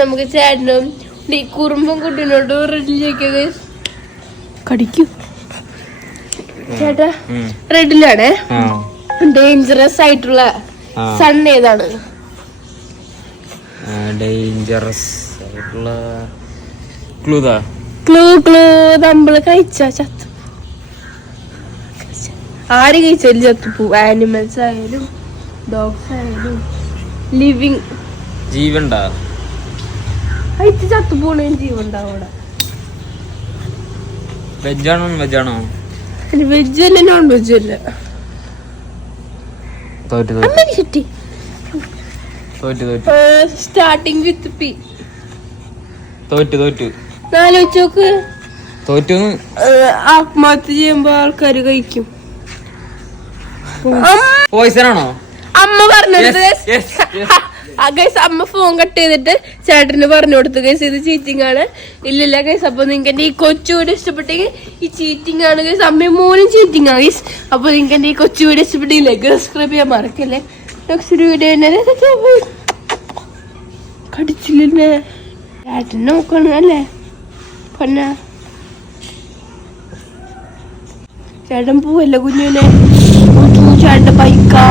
നമുക്ക് ചേട്ടനും കുറുമ്പും കുട്ടീനോട് റെഡിലേക്ക് കടിക്കും. ചേട്ടാ റെഡിലാണ്. ഡേഞ്ചറസ് ആയിട്ടുള്ള സൺ ഏതാണ്? ഡേഞ്ചറസ് ആയിട്ടുള്ള ക്ലൂ നമ്മള് കഴിച്ചാ ചത്തു. ആര് കഴിച്ചാലും ചത്തുപ്പോ. ആനിമൽസ് ആയാലും ഡോഗ്സ് ആയാലും ലിവിങ് ജീവണ്ടാ കഴിച്ച് ചത്തുപോണേ ജീവണ്ടാവും അവിടെ. വെജാണോ വെജാണോ? വെജ് അല്ല നോൺ വെജ് അല്ല. Starting with P. ആലോചിച്ച് നോക്ക്. ആത്മഹത്യ ചെയ്യുമ്പോ ആൾക്കാര് കഴിക്കും. പോയിസണാണോ അമ്മ പറഞ്ഞത്? അമ്മ ഫോൺ കട്ട് ചെയ്തിട്ട് ചേട്ടന് പറഞ്ഞു കൊടുത്തു ഗൈസ് ഇത് ചീറ്റിംഗ് ആണ്. ഇല്ലില്ല ഗൈസ്. അപ്പൊ നിങ്ങൾക്ക് എന്റെ ഈ കൊച്ചു വീഡിയോ ഇഷ്ടപ്പെട്ടെങ്കിൽ ഈ ചീറ്റിംഗ് ആണ് ഗൈസ്. അമ്മയും മോനും ചീറ്റിംഗ് ആണ് ഗൈസ്. അപ്പൊ നിങ്ങൾക്ക് എന്റെ ഈ കൊച്ചു വീഡിയോ ഇഷ്ടപ്പെട്ടില്ലേ സബ്സ്ക്രൈബ് ചെയ്യാൻ മറക്കല്ലേ. നെക്സ്റ്റ് വീഡിയോ കടിച്ചില്ലേ ചേട്ടൻ നോക്കണം അല്ലേ പൊന്ന. ചേട്ടൻ പോവല്ലേ കുഞ്ഞിനെ ചേട്ടന്റെ ബൈക്കാ.